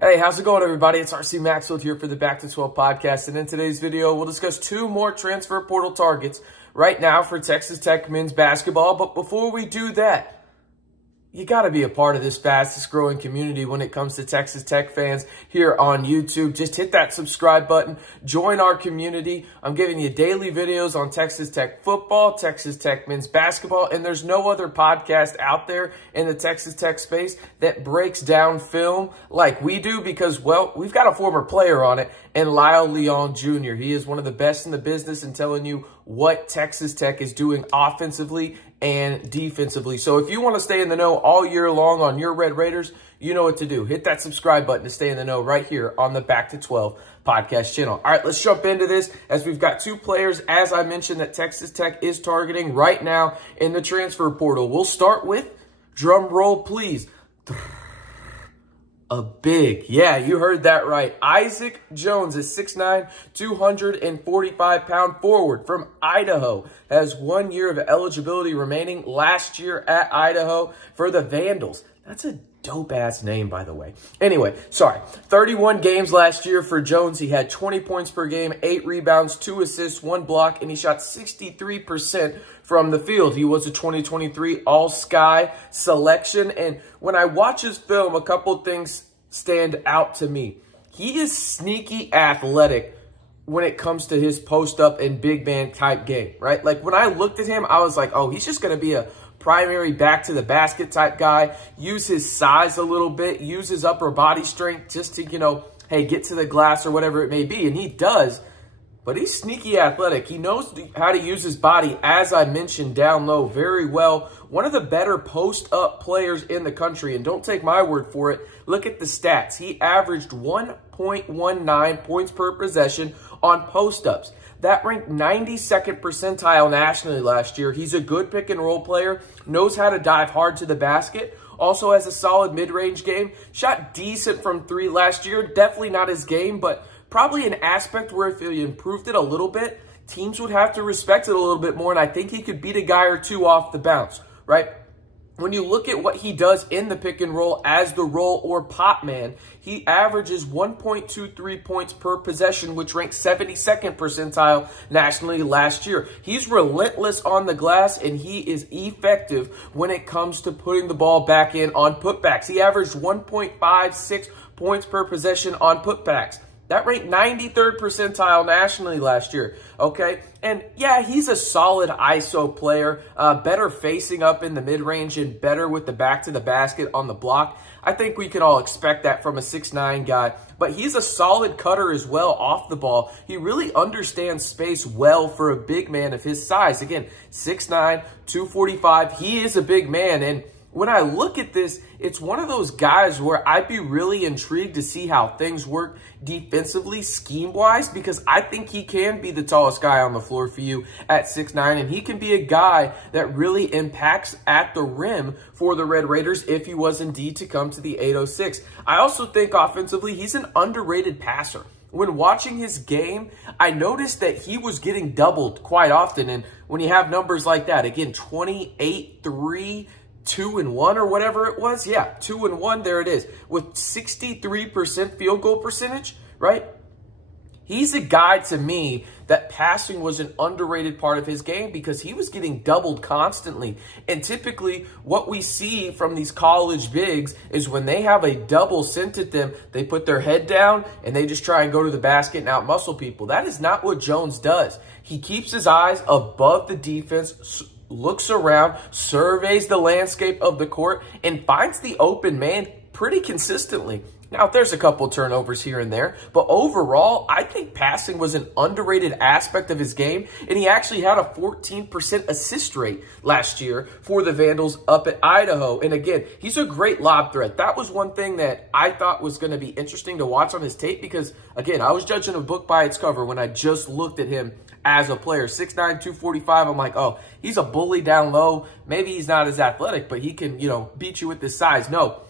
Hey, how's it going, everybody? It's RC Maxfield here for the Back to 12 podcast. And in today's video, we'll discuss two more transfer portal targets right now for Texas Tech men's basketball. But before we do that, you got to be a part of this fastest growing community when it comes to Texas Tech fans here on YouTube. Just hit that subscribe button. Join our community. I'm giving you daily videos on Texas Tech football, Texas Tech men's basketball, and there's no other podcast out there in the Texas Tech space that breaks down film like we do because, well, we've got a former player on it, and Lyle Leon Jr. He is one of the best in the business in telling you what Texas Tech is doing offensively and defensively. So if you want to stay in the know all year long on your Red Raiders, you know what to do. Hit that subscribe button to stay in the know right here on the Back to 12 podcast channel. All right, let's jump into this as we've got two players, as I mentioned, that Texas Tech is targeting right now in the transfer portal. We'll start with, drum roll please, a big, yeah, you heard that right. Isaac Jones is 6'9", 245-pound forward from Idaho. Has 1 year of eligibility remaining last year at Idaho for the Vandals. That's a dope-ass name, by the way. Anyway, sorry. 31 games last year for Jones. He had 20 points per game, 8 rebounds, 2 assists, 1 block, and he shot 63% from the field. He was a 2023 All-Sky selection, and when I watch his film, a couple things stand out to me. He is sneaky athletic when it comes to his post-up and big man type game, right? Like, when I looked at him, I was like, oh, he's just going to be a primary back-to-the-basket type guy, use his size a little bit, use his upper body strength just to, you know, hey, get to the glass or whatever it may be, and he does. But he's sneaky athletic. He knows how to use his body, as I mentioned, down low very well. One of the better post-up players in the country. And don't take my word for it. Look at the stats. He averaged 1.19 points per possession on post-ups. That ranked 92nd percentile nationally last year. He's a good pick-and-roll player, knows how to dive hard to the basket, also has a solid mid-range game, shot decent from three last year. Definitely not his game, but probably an aspect where if he improved it a little bit, teams would have to respect it a little bit more, and I think he could beat a guy or two off the bounce, right? When you look at what he does in the pick and roll as the roll or pop man, he averages 1.23 points per possession, which ranks 72nd percentile nationally last year. He's relentless on the glass, and he is effective when it comes to putting the ball back in on putbacks. He averaged 1.56 points per possession on putbacks. That ranked 93rd percentile nationally last year, okay? And yeah, he's a solid ISO player, better facing up in the mid-range and better with the back to the basket on the block. I think we can all expect that from a 6'9" guy, but he's a solid cutter as well off the ball. He really understands space well for a big man of his size. Again, 6'9", 245, he is a big man, and when I look at this, it's one of those guys where I'd be really intrigued to see how things work defensively, scheme-wise, because I think he can be the tallest guy on the floor for you at 6'9", and he can be a guy that really impacts at the rim for the Red Raiders if he was indeed to come to the 806. I also think offensively, he's an underrated passer. When watching his game, I noticed that he was getting doubled quite often, and when you have numbers like that, again, 28, 3, 2-1 or whatever it was. Yeah, 2-1, there it is. With 63% field goal percentage, right? He's a guy to me that passing was an underrated part of his game because he was getting doubled constantly. And typically what we see from these college bigs is when they have a double sent at them, they put their head down and they just try and go to the basket and out-muscle people. That is not what Jones does. He keeps his eyes above the defense, looks around, surveys the landscape of the court, and finds the open man pretty consistently. Now, there's a couple turnovers here and there, but overall, I think passing was an underrated aspect of his game, and he actually had a 14% assist rate last year for the Vandals up at Idaho. And again, he's a great lob threat. That was one thing that I thought was going to be interesting to watch on his tape because, again, I was judging a book by its cover when I just looked at him as a player. 6'9", 245, I'm like, oh, he's a bully down low. Maybe he's not as athletic, but he can, you know, beat you with his size. No,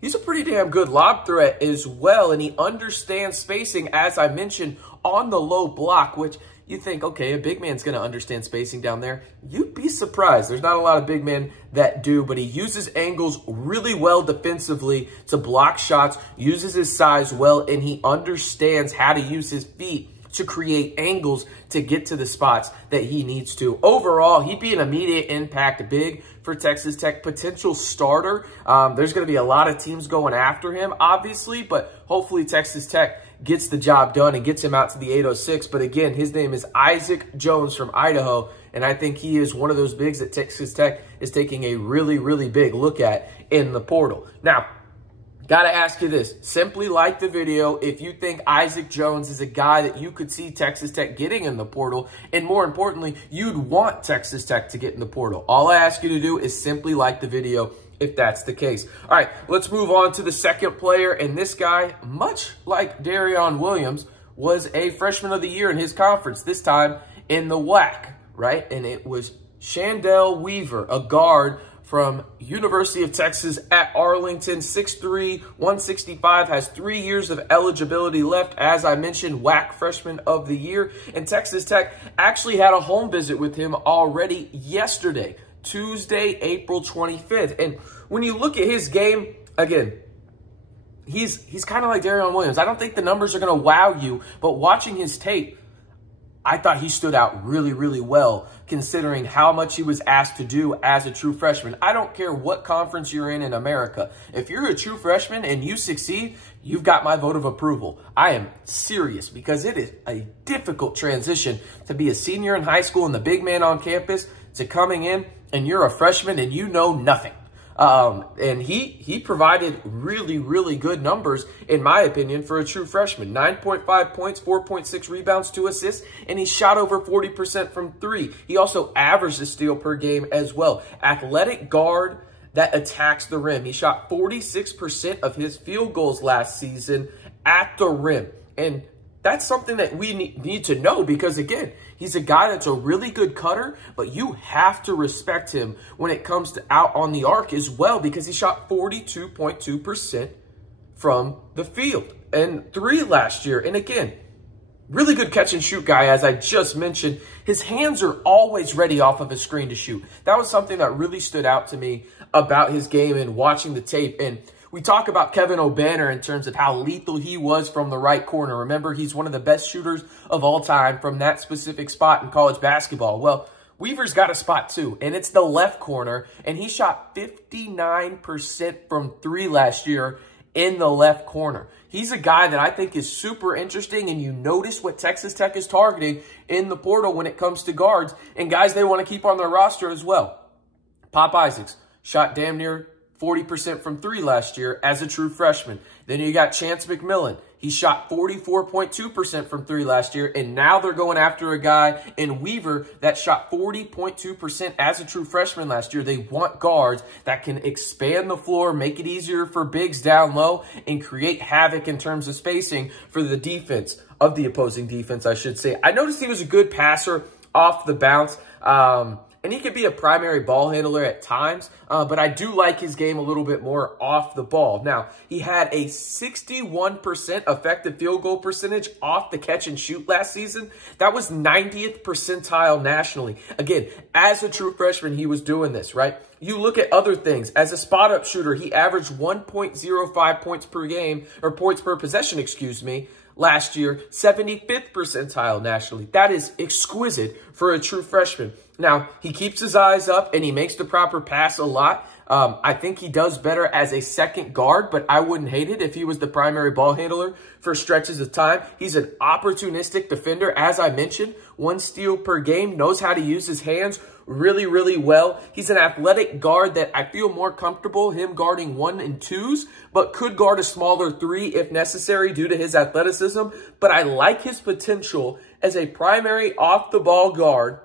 he's a pretty damn good lob threat as well, and he understands spacing, as I mentioned, on the low block, which you think, okay, a big man's going to understand spacing down there. You'd be surprised. There's not a lot of big men that do, but he uses angles really well defensively to block shots, uses his size well, and he understands how to use his feet to create angles to get to the spots that he needs to. Overall, he'd be an immediate impact big for Texas Tech, potential starter. There's going to be a lot of teams going after him, obviously, but hopefully Texas Tech gets the job done and gets him out to the 806. But again, his name is Isaac Jones from Idaho, and I think he is one of those bigs that Texas Tech is taking a really, really big look at in the portal. Now, got to ask you this. Simply like the video if you think Isaac Jones is a guy that you could see Texas Tech getting in the portal, and more importantly, you'd want Texas Tech to get in the portal. All I ask you to do is simply like the video if that's the case. All right, let's move on to the second player, and this guy, much like Darion Williams, was a freshman of the year in his conference, this time in the WAC, right? And it was Chendall Weaver, a guard from University of Texas at Arlington, 6'3", 165, has 3 years of eligibility left. As I mentioned, WAC Freshman of the Year. And Texas Tech actually had a home visit with him already yesterday, Tuesday, April 25th. And when you look at his game, again, he's kind of like Darion Williams. I don't think the numbers are going to wow you, but watching his tape, I thought he stood out really, really well, considering how much he was asked to do as a true freshman. I don't care what conference you're in America. If you're a true freshman and you succeed, you've got my vote of approval. I am serious, because it is a difficult transition to be a senior in high school and the big man on campus to coming in and you're a freshman and you know nothing. And he provided really, really good numbers, in my opinion, for a true freshman. 9.5 points, 4.6 rebounds, 2 assists, and he shot over 40% from 3. He also averaged a steal per game as well. Athletic guard that attacks the rim. He shot 46% of his field goals last season at the rim. And that's something that we need to know, because, again, he's a guy that's a really good cutter, but you have to respect him when it comes to out on the arc as well, because he shot 42.2% from the field and 3 last year. And again, really good catch and shoot guy, as I just mentioned. His hands are always ready off of a screen to shoot. That was something that really stood out to me about his game and watching the tape. And we talk about Kevin O'Banner in terms of how lethal he was from the right corner. Remember, he's one of the best shooters of all time from that specific spot in college basketball. Well, Weaver's got a spot too, and it's the left corner, and he shot 59% from 3 last year in the left corner. He's a guy that I think is super interesting, and you notice what Texas Tech is targeting in the portal when it comes to guards and guys they want to keep on their roster as well. Pop Isaacs shot damn near 40% from 3 last year as a true freshman. Then you got Chance McMillan. He shot 44.2% from 3 last year, and now they're going after a guy in Weaver that shot 40.2% as a true freshman last year. They want guards that can expand the floor, make it easier for bigs down low, and create havoc in terms of spacing for the defense, of the opposing defense, I should say. I noticed he was a good passer off the bounce. And he could be a primary ball handler at times, but I do like his game a little bit more off the ball. Now, he had a 61% effective field goal percentage off the catch and shoot last season. That was 90th percentile nationally. Again, as a true freshman, he was doing this, right? You look at other things. As a spot-up shooter, he averaged 1.05 points per game, or points per possession, excuse me, last year, 75th percentile nationally. That is exquisite for a true freshman. Now, he keeps his eyes up and he makes the proper pass a lot. I think he does better as a second guard, but I wouldn't hate it if he was the primary ball handler for stretches of time. He's an opportunistic defender, as I mentioned. 1 steal per game, knows how to use his hands really, really well. He's an athletic guard that I feel more comfortable him guarding 1 and 2s, but could guard a smaller 3 if necessary due to his athleticism. But I like his potential as a primary off-the-ball guard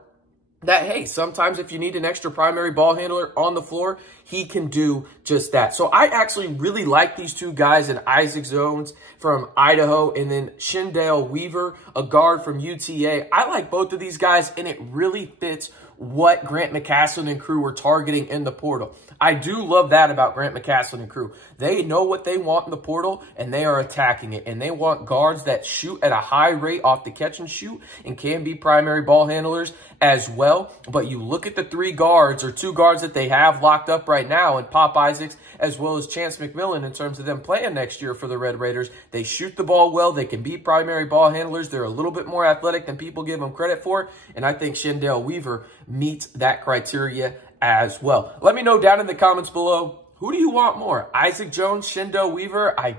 that, hey, sometimes if you need an extra primary ball handler on the floor, he can do just that. So I actually really like these two guys in Isaac Jones from Idaho and then Chendall Weaver, a guard from UTA. I like both of these guys, and it really fits what Grant McCasland and crew were targeting in the portal. I do love that about Grant McCasland and crew. They know what they want in the portal, and they are attacking it. And they want guards that shoot at a high rate off the catch and shoot and can be primary ball handlers as well. But you look at the 3 guards or 2 guards that they have locked up right now, and Pop Isaacs as well as Chance McMillan in terms of them playing next year for the Red Raiders. They shoot the ball well. They can be primary ball handlers. They're a little bit more athletic than people give them credit for. And I think Chendall Weaver meets that criteria as well. Let me know down in the comments below, who do you want more? Isaac Jones, Chendall Weaver? I'm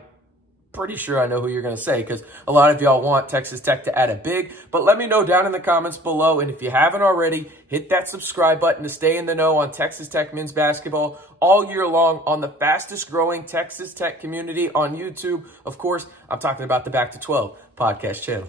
pretty sure I know who you're going to say, because a lot of y'all want Texas Tech to add a big. But let me know down in the comments below. And if you haven't already, hit that subscribe button to stay in the know on Texas Tech men's basketball all year long on the fastest growing Texas Tech community on YouTube. Of course, I'm talking about the Back to 12 podcast channel.